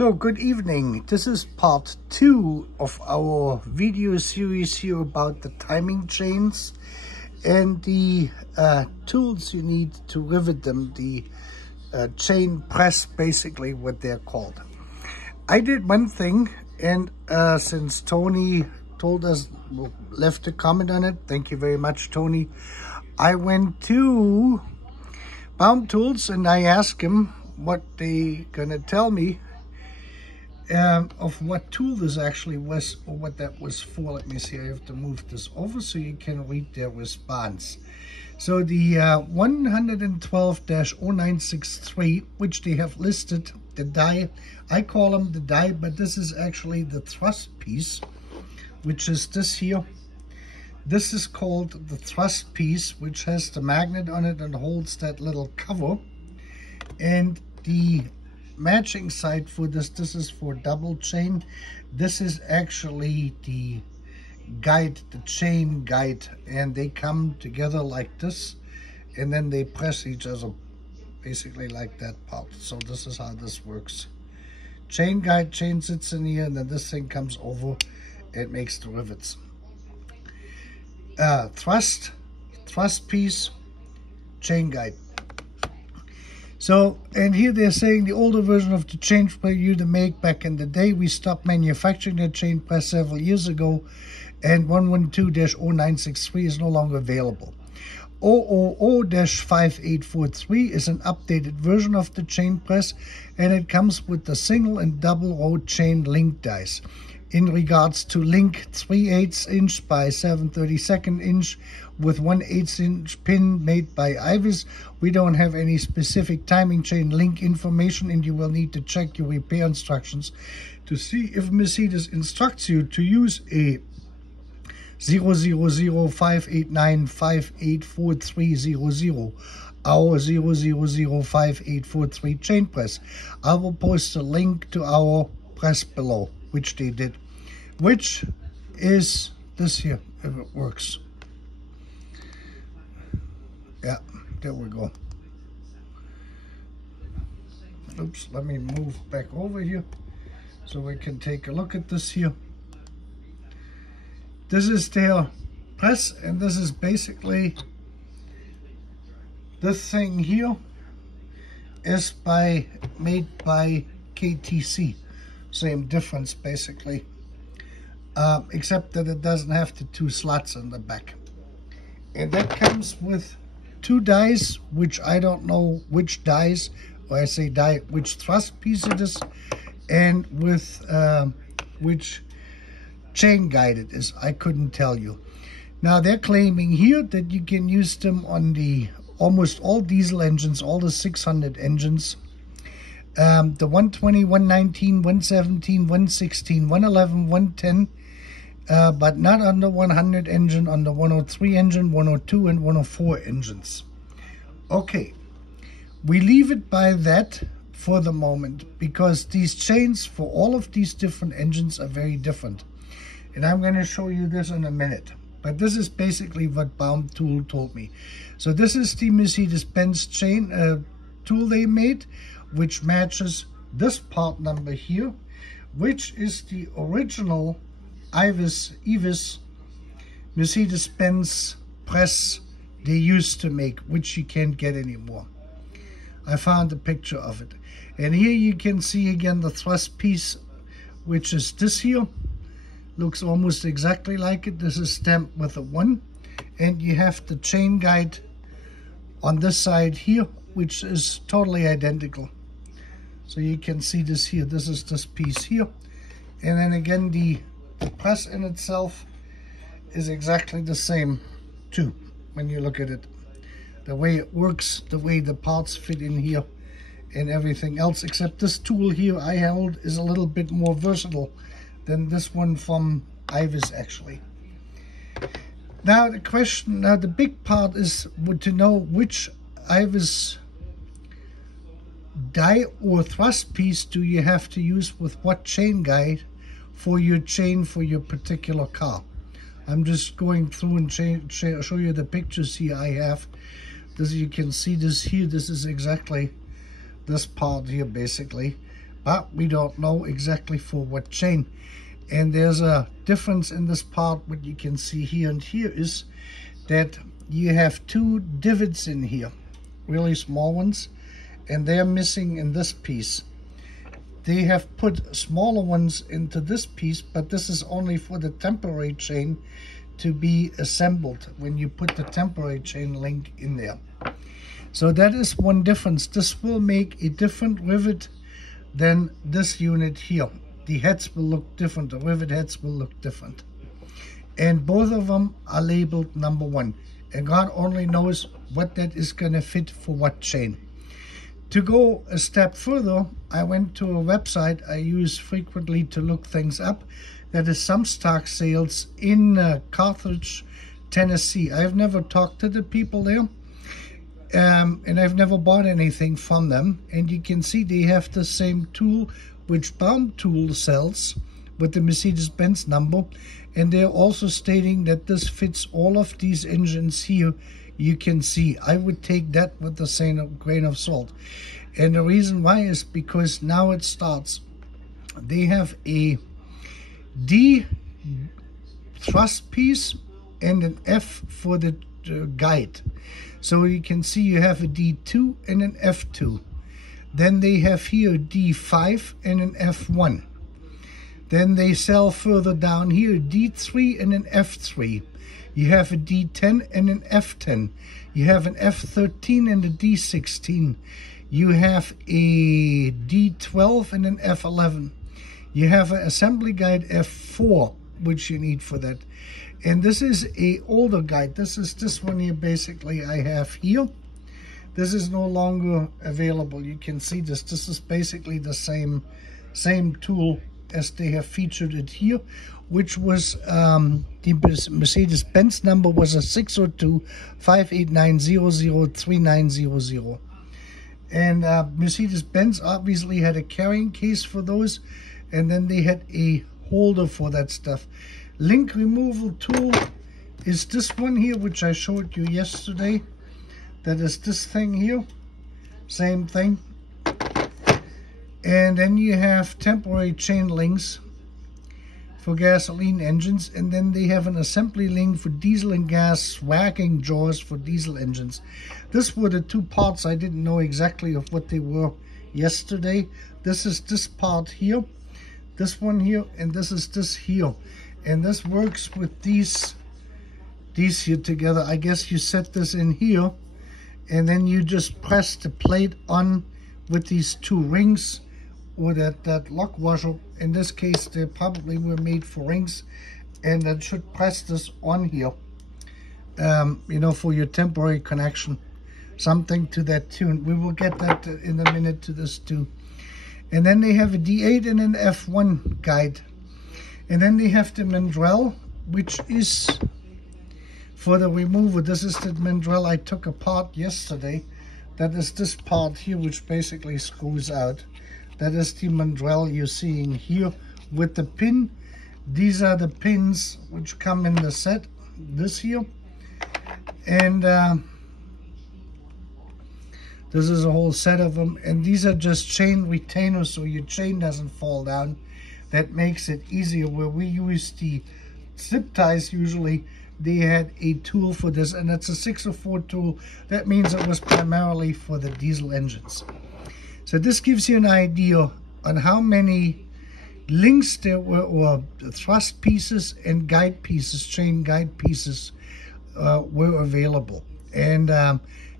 So good evening. This is part 2 of our video series here about the timing chains and the tools you need to rivet them, the chain press, basically what they're called. I did one thing, and since Tony told us, left a comment on it, thank you very much, Tony. I went to Baum Tools and I asked him what they gonna tell me of what tool this actually was, or what that was for. Let me see, I have to move this over so you can read their response. So the 112-0963, which they have listed, the die, I call them the die, but this is actually the thrust piece, which is this here. This is called the thrust piece, which has the magnet on it and holds that little cover. And the matching side for this is for double chain. This is actually the guide, the chain guide, and they come together like this, and then they press each other basically like that part. So this is how this works. Chain guide, chain sits in here, and then this thing comes over, it makes the rivets. Thrust piece, chain guide. So, and here they're saying the older version of the chain press you used to make back in the day, we stopped manufacturing that chain press several years ago, and 112-0963 is no longer available. 000-5843 is an updated version of the chain press, and it comes with the single and double row chain link dies. In regards to link, 3/8 inch by 7/32 inch with 1/8 inch pin made by Ivis. We don't have any specific timing chain link information, and you will need to check your repair instructions to see if Mercedes instructs you to use a 000-589-584300 our 000-5843 chain press. I will post a link to our press below, which they did, which is this here, if it works. Yeah, there we go. Oops, let me move back over here so we can take a look at this here. This is their press, and this is basically, this thing here is made by KTC. Same difference basically, except that it doesn't have the 2 slots in the back. And that comes with 2 dies, which I don't know which dies, or I say die, which thrust piece it is, and with which chain guide it is. I couldn't tell you. Now they're claiming here that you can use them on the almost all diesel engines, all the 600 engines. The 120, 119, 117, 116, 111, 110, but not on the 100 engine, on the 103 engine, 102 and 104 engines. Okay, we leave it by that for the moment, because these chains for all of these different engines are very different. And I'm going to show you this in a minute. But this is basically what Baum Tool told me. So this is the Mercedes-Benz chain tool they made, which matches this part number here, which is the original Ivis Mercedes-Benz press they used to make, which you can't get anymore. I found a picture of it. And here you can see again the thrust piece, which is this here. Looks almost exactly like it. This is stamped with a 1. And you have the chain guide on this side here, which is totally identical. So you can see this here. This is this piece here. And then again, the press in itself is exactly the same too, when you look at it. The way it works, the way the parts fit in here, and everything else, except this tool here I held is a little bit more versatile than this one from Ivis actually. Now the question, the big part is to know which Ivis die or thrust piece do you have to use with what chain guide for your chain for your particular car. I'm just going through and show you the pictures here I have. This, you can see this here, this is exactly this part here basically. but we don't know exactly for what chain. And there's a difference in this part. What you can see here and here is that you have two divots in here, really small ones, and they're missing in this piece. They have put smaller ones into this piece, but this is only for the temporary chain to be assembled when you put the temporary chain link in there. So that is one difference. This will make a different rivet than this unit here. The heads will look different, the rivet heads will look different. And both of them are labeled number 1. And God only knows what that is going to fit for what chain. To go a step further, I went to a website I use frequently to look things up. That is some stock sales in Carthage, Tennessee. I've never talked to the people there, and I've never bought anything from them. And you can see they have the same tool which Baum Tool sells with the Mercedes-Benz number. And they're also stating that this fits all of these engines here. You can see, I would take that with the same grain of salt. And the reason why is because now it starts. They have a D thrust piece and an F for the guide. So you can see you have a D2 and an F2. Then they have here a D5 and an F1. Then they sell further down here a D3 and an F3. You have a D10 and an F10. You have an F13 and a D16. You have a D12 and an F11. You have an assembly guide F4, which you need for that. And this is a older guide. This is this one here basically I have here. This is no longer available. You can see this. This is basically the same tool as they have featured it here, which was the Mercedes-Benz number was a 602-589-003900. And Mercedes-Benz obviously had a carrying case for those, and then they had a holder for that stuff. Link removal tool is this one here, which I showed you yesterday. That is this thing here, same thing. And then you have temporary chain links for gasoline engines, and then they have an assembly link for diesel and gas swacking jaws for diesel engines. This were the two parts I didn't know exactly of what they were yesterday. This is this part here, this one here, and this is this here. And this works with these here together. I guess you set this in here, and then you just press the plate on with these two rings, or that lock washer. In this case, they probably were made for rings, and that should press this on here, you know, for your temporary connection. Something to that tune. We will get that in a minute to this too. And then they have a D8 and an F1 guide. And then they have the mandrel, which is for the remover. This is the mandrel I took apart yesterday. That is this part here, which basically screws out. That is the mandrel you're seeing here with the pin. These are the pins which come in the set, this here. And this is a whole set of them. And these are just chain retainers, so your chain doesn't fall down. That makes it easier. Where we use the zip ties usually, they had a tool for this, and it's a 604 tool. That means it was primarily for the diesel engines. So this gives you an idea on how many links there were, or thrust pieces and guide pieces, chain guide pieces were available. And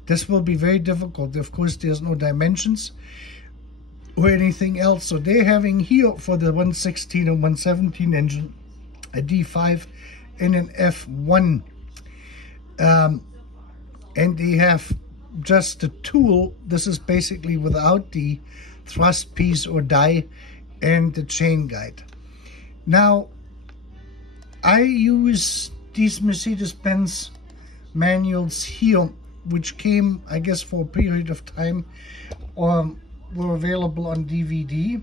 this will be very difficult. Of course, there's no dimensions or anything else. So they're having here for the 116 and 117 engine a D5 and an F1. And they have just the tool. This is basically without the thrust piece or die and the chain guide. Now, I use these Mercedes-Benz manuals here, which came, I guess, for a period of time, or were available on DVD.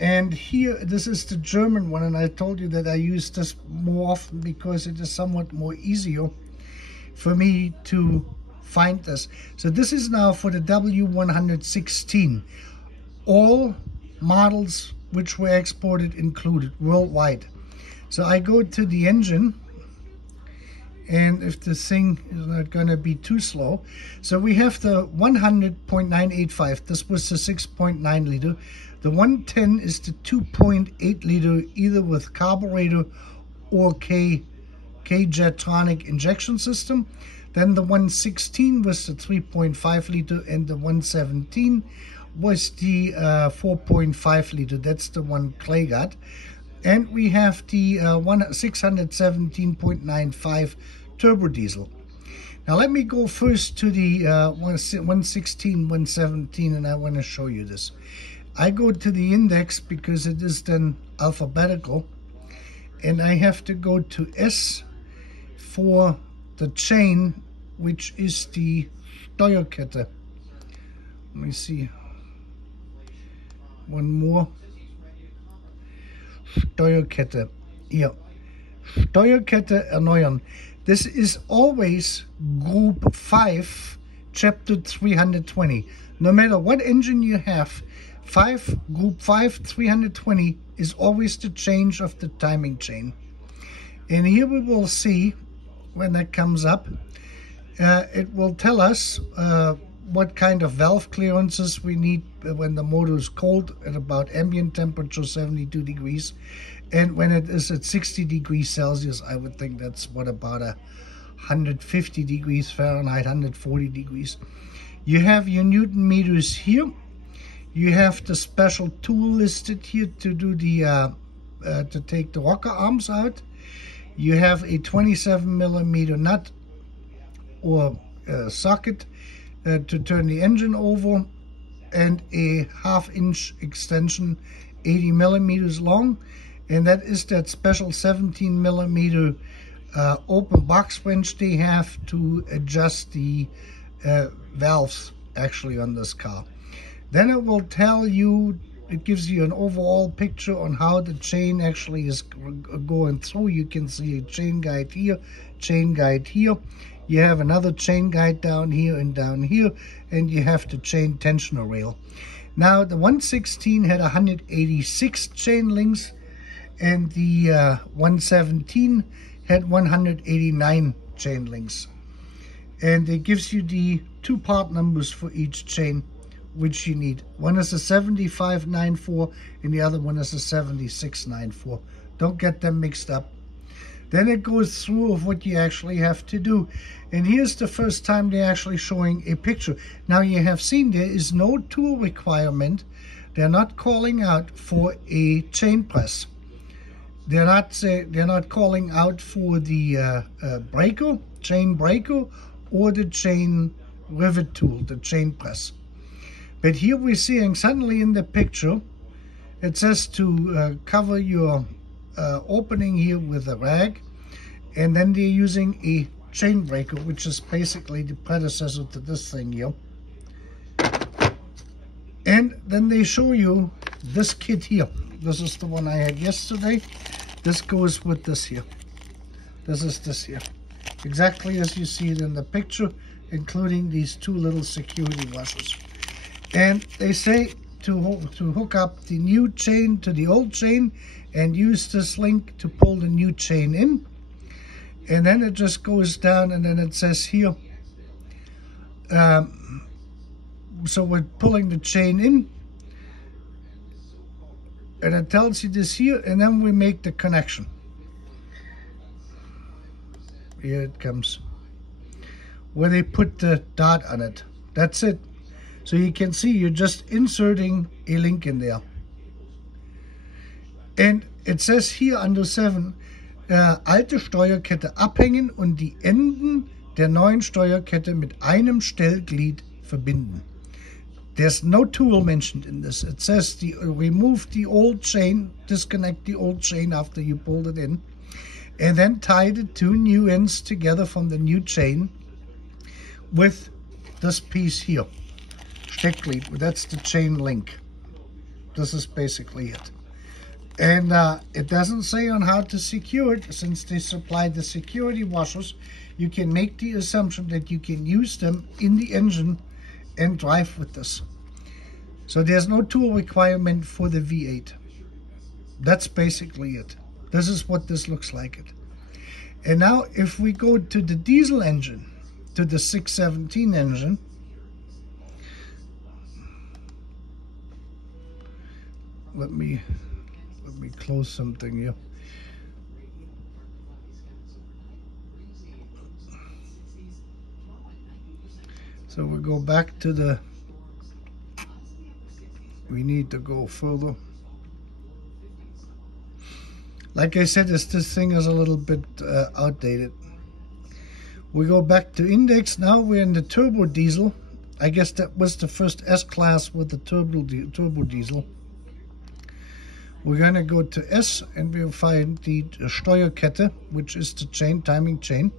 And here, this is the German one, and I told you that I use this more often because it is somewhat more easier for me to find this. So this is now for the W116. All models which were exported included worldwide. So I go to the engine, and if this thing is not going to be too slow, so we have the 100.985. This was the 6.9 liter. The 110 is the 2.8 liter, either with carburetor or K-Jetronic injection system. Then the 116 was the 3.5 liter, and the 117 was the 4.5 liter. That's the one Clay got. And we have the 617.95 turbo diesel. Now let me go first to the 116, 117, and I want to show you this. I go to the index because it is then alphabetical, and I have to go to S for the chain, which is the Steuerkette. Let me see. One more. Steuerkette. Here. Steuerkette erneuern. This is always Group 5, Chapter 320. No matter what engine you have, Group 5, 320 is always the change of the timing chain. And here we will see, when that comes up, it will tell us what kind of valve clearances we need when the motor is cold at about ambient temperature 72 degrees, and when it is at 60 degrees Celsius, I would think that's what, about 150 degrees Fahrenheit, 140 degrees. You have your Newton meters here. You have the special tool listed here to do the to take the rocker arms out. You have a 27 millimeter nut or socket to turn the engine over, and a 1/2 inch extension, 80 millimeters long, and that is that special 17 millimeter open box wrench they have to adjust the valves actually on this car. Then it will tell you, it gives you an overall picture on how the chain actually is going through. You can see a chain guide here, chain guide here. You have another chain guide down here and down here, and you have the chain tensioner rail. Now the 116 had 186 chain links, and the 117 had 189 chain links. And it gives you the 2 part numbers for each chain which you need. One is a 7594 and the other one is a 7694. Don't get them mixed up. Then it goes through of what you actually have to do. And here's the first time they're actually showing a picture. Now you have seen there is no tool requirement. They're not calling out for a chain press. They're not calling out for the breaker, chain breaker, or the chain rivet tool, the chain press. But here we're seeing suddenly in the picture, it says to cover your opening here with a rag, and then they're using a chain breaker, which is basically the predecessor to this thing here. And then they show you this kit here. This is the one I had yesterday. This goes with this here. This is this here. Exactly as you see it in the picture, including these 2 little security washers. And they say to hook up the new chain to the old chain and use this link to pull the new chain in. And then it just goes down, and then it says here, so we're pulling the chain in, and it tells you this here, and then we make the connection. Here it comes, where they put the dot on it. That's it. So you can see you're just inserting a link in there. And it says here under 7, alte Steuerkette abhängen und die Enden der neuen Steuerkette mit einem Stellglied verbinden. There's no tool mentioned in this. It says remove the old chain, disconnect the old chain after you pulled it in, and then tie the 2 new ends together from the new chain with this piece here. Steckglied, that's the chain link. This is basically it. And it doesn't say on how to secure it. Since they supply the security washers, you can make the assumption that you can use them in the engine and drive with this. So there's no tool requirement for the V8. That's basically it. This is what this looks like it. And now if we go to the diesel engine, to the 617 engine, let me close something here. So we'll go back to the, we need to go further. Like I said, this thing is a little bit outdated. We go back to index. Now we're in the turbo diesel. I guess that was the first S-Class with the turbo diesel. We're going to go to S and we'll find the Steuerkette, which is the chain, timing chain.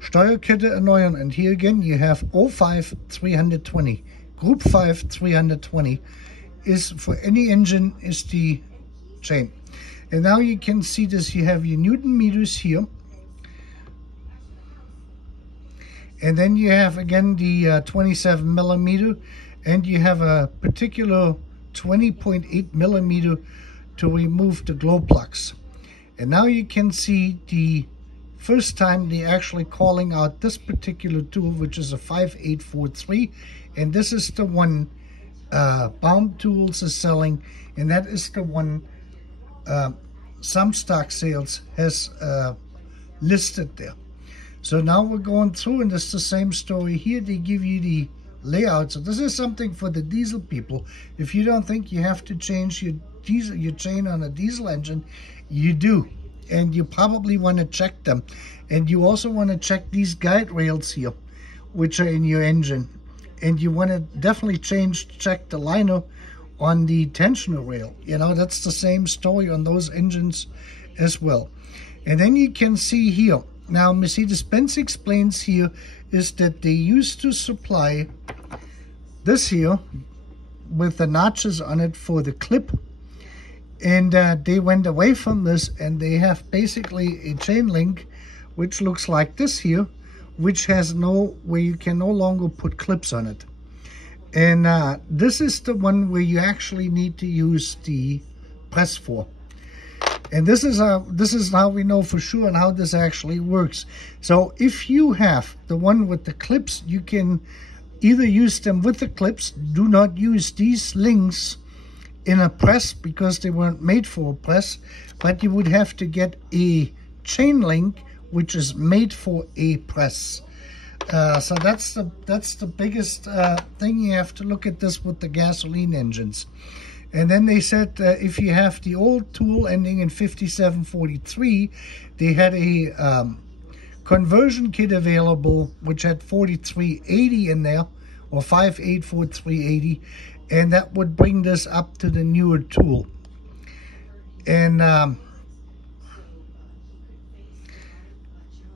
Steuerkette erneuern, and here again you have 05 320. Group 5 320 is for any engine is the chain. And now you can see this, you have your Newton meters here. And then you have again the 27 millimeter, and you have a particular 20.8 millimeter to remove the glow plugs. And now you can see the first time they actually calling out this particular tool, which is a 5843, and this is the one Baum Tools is selling, and that is the one some stock sales has listed there. So now we're going through, and it's the same story here. They give you the layout. So this is something for the diesel people. If you don't think you have to change your chain on a diesel engine, you do, and you probably want to check them. And you also want to check these guide rails here, which are in your engine, and you want to definitely check the liner on the tensioner rail. You know, that's the same story on those engines as well. And then you can see here, now Mercedes-Benz explains here is that they used to supply this here with the notches on it for the clip, and they went away from this, and they have basically a chain link which looks like this here, which has where you can no longer put clips on it. And this is the one where you actually need to use the press for. And this is how we know for sure and how this actually works. So if you have the one with the clips, you can either use them with the clips. Do not use these links in a press because they weren't made for a press, but you would have to get a chain link which is made for a press. So that's the biggest thing. You have to look at this with the gasoline engines. And then they said if you have the old tool ending in 5743, they had a conversion kit available which had 4380 in there, or 584380, and that would bring this up to the newer tool. And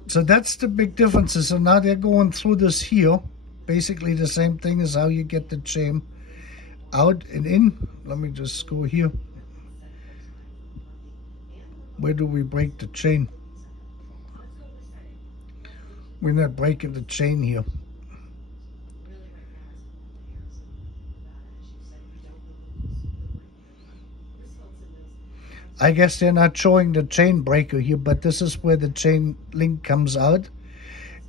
so that's the big differences. So now they're going through this here. Basically the same thing as how you get the chain out and in. Let me just go here. Where do we break the chain? We're not breaking the chain here. I guess they're not showing the chain breaker here, but this is where the chain link comes out.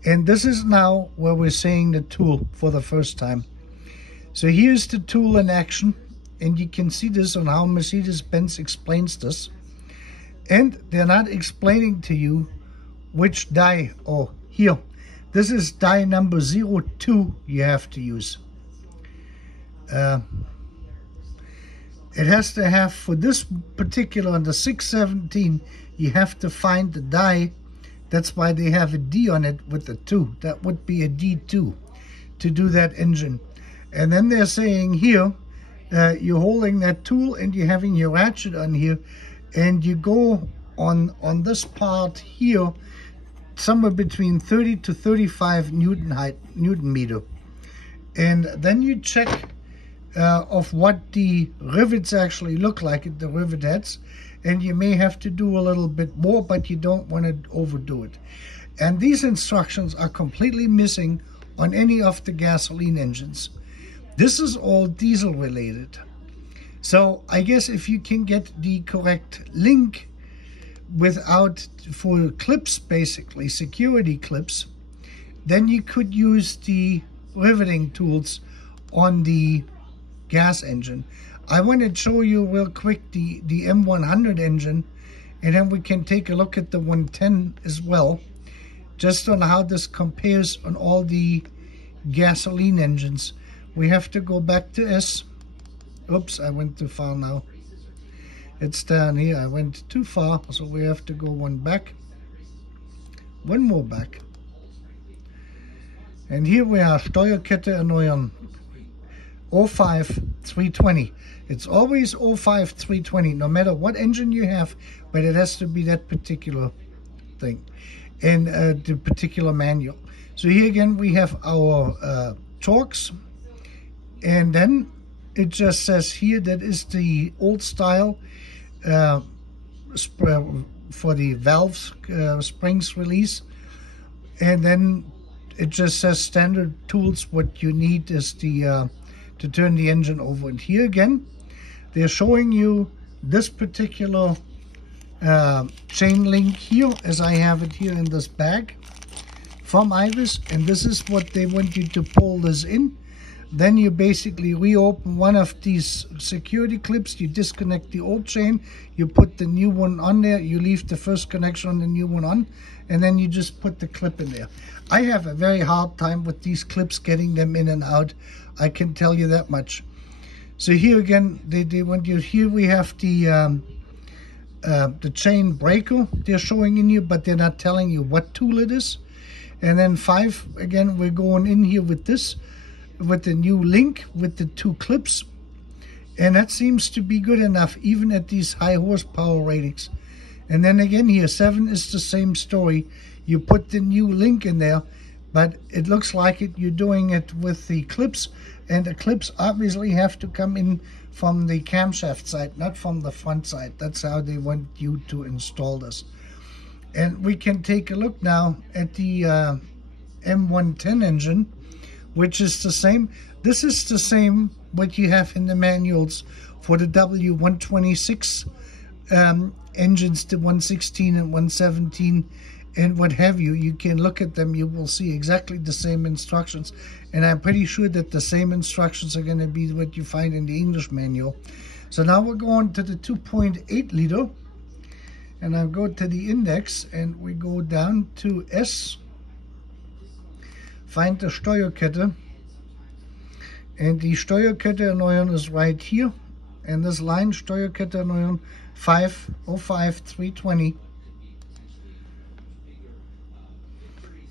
And this is now where we're seeing the tool for the first time. So here's the tool in action, and you can see this on how Mercedes-Benz explains this. And they're not explaining to you which die, or here, this is die number 02 you have to use. It has to have, for this particular, on the 617, you have to find the die. That's why they have a D on it with the 2. That would be a D2 to do that engine. And then they're saying here, you're holding that tool and you're having your ratchet on here, and you go on this part here, somewhere between 30 to 35 Newton meter. And then you check of what the rivets actually look like, the rivet heads, and you may have to do a little bit more, but you don't want to overdo it. And these instructions are completely missing on any of the gasoline engines. This is all diesel related. So I guess if you can get the correct link without, for clips, basically security clips, then you could use the riveting tools on the gas engine. I want to show you real quick the M100 engine, and then we can take a look at the 110 as well, just on how this compares on all the gasoline engines. We have to go back to S. Oops, I went too far now. It's down here. I went too far, so we have to go one back. One more back. And here we are, Steuerkette erneuern. 05320. It's always 05320, no matter what engine you have, but it has to be that particular thing. And the particular manual. So here again we have our torques, and then it just says here that is the old style for the valves springs release, and then it just says standard tools. What you need is the to turn the engine over. And here again they're showing you this particular chain link here, as I have it here in this bag from Iris, and this is what they want you to pull this in. Then you basically reopen one of these security clips, you disconnect the old chain, you put the new one on there, you leave the first connection on the new one on, and then you just put the clip in there. I have a very hard time with these clips, getting them in and out, I can tell you that much. So here again, they want you, here we have the chain breaker they're showing in here, but they're not telling you what tool it is. And then 5, again, we're going in here with this, with the new link with the 2 clips, and that seems to be good enough even at these high horsepower ratings. And then again here 7 is the same story. You put the new link in there, but it looks like you're doing it with the clips, and the clips obviously have to come in from the camshaft side, not from the front side. That's how they want you to install this. And we can take a look now at the M110 engine, which is the same. This is the same what you have in the manuals for the W126 engines, the 116 and 117 and what have you. You can look at them, you will see exactly the same instructions, and I'm pretty sure that the same instructions are going to be what you find in the English manual. So now we're going to the 2.8 liter, and I'll go to the index, and we go down to S, find the Steuerkette, and the Steuerkette erneuern is right here, and this line Steuerkette erneuern 505320.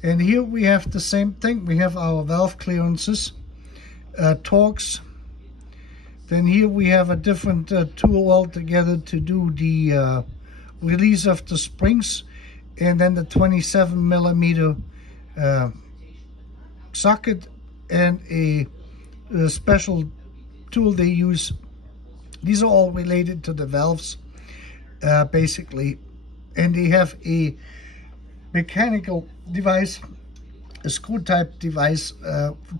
And here we have the same thing. We have our valve clearances, torques. Then here we have a different tool altogether to do the release of the springs, and then the 27 millimeter socket, and a special tool they use. These are all related to the valves, basically, and they have a mechanical device, a screw type device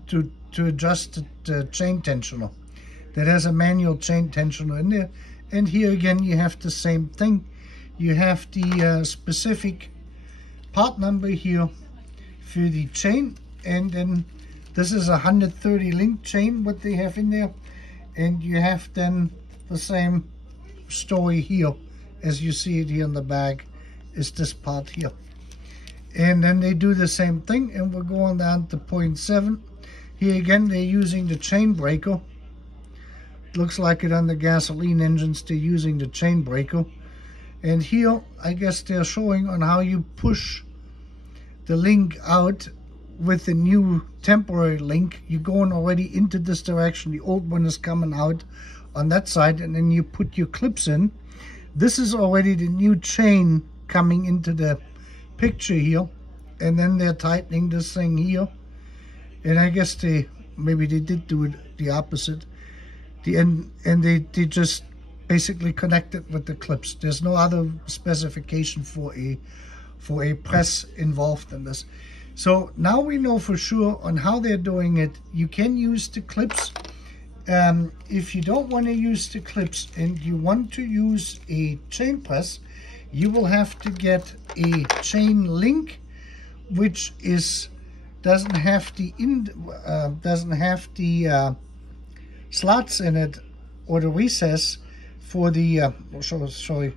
to adjust the chain tensioner that has a manual chain tensioner in there. And here again you have the same thing. You have the specific part number here for the chain, and then this is a 130 link chain what they have in there, and you have then the same story here as you see it here in the bag, is this part here. And then they do the same thing, and we're going down to 0.7. Here again they're using the chain breaker. Looks like it on the gasoline engines, they're using the chain breaker. And here I guess they're showing on how you push the link out with the new temporary link. You're going already into this direction, the old one is coming out on that side, and then you put your clips in. This is already the new chain coming into the picture here, and then they're tightening this thing here. And I guess maybe they did do it the opposite. And they just basically connect it with the clips. There's no other specification for a press involved in this. So now we know for sure on how they're doing it. You can use the clips If you don't want to use the clips and you want to use a chain press, you will have to get a chain link, which doesn't have the slots in it or the recess for the. Sorry,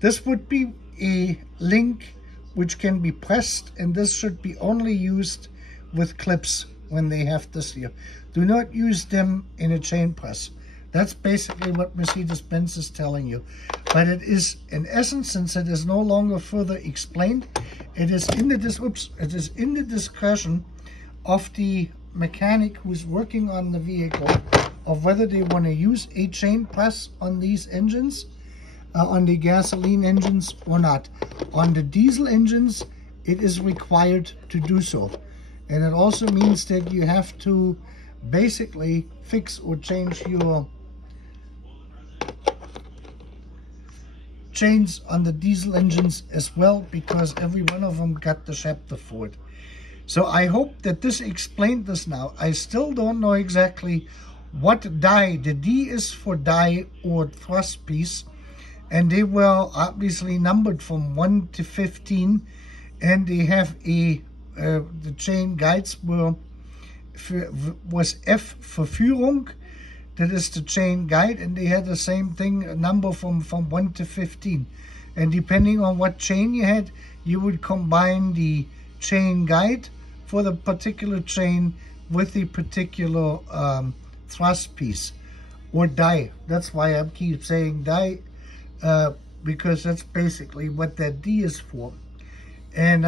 this would be a link which can be pressed, and this should be only used with clips when they have this here. Do not use them in a chain press. That's basically what Mercedes-Benz is telling you. But it is, in essence, since it is no longer further explained, it is in the discussion of the mechanic who's working on the vehicle of whether they want to use a chain press on these engines, on the gasoline engines or not. On the diesel engines, it is required to do so. And it also means that you have to basically fix or change your chains on the diesel engines as well, because every one of them got the chapter for it. So I hope that this explained this now. I still don't know exactly what die. The D is for die or thrust piece, and they were obviously numbered from 1 to 15, and they have a the chain guides was F for Führung. That is the chain guide, and they had the same thing, a number from 1 to 15. And depending on what chain you had, you would combine the chain guide for the particular chain with the particular thrust piece or die. That's why I keep saying die, because that's basically what that D is for. And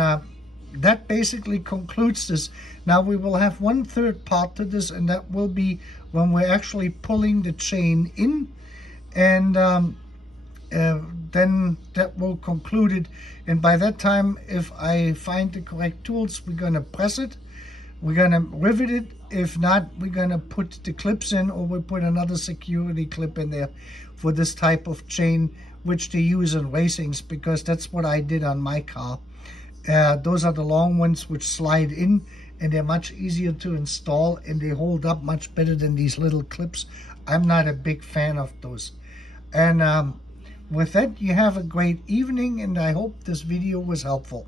that basically concludes this. Now we will have one third part to this, and that will be when we're actually pulling the chain in, and then that will conclude it. And by that time, if I find the correct tools, we're going to press it, we're going to rivet it. If not, we're going to put the clips in, or we'll put another security clip in there for this type of chain, which they use in racings, because that's what I did on my car. Those are the long ones which slide in, and they're much easier to install, and they hold up much better than these little clips. I'm not a big fan of those. And with that, you have a great evening, and I hope this video was helpful.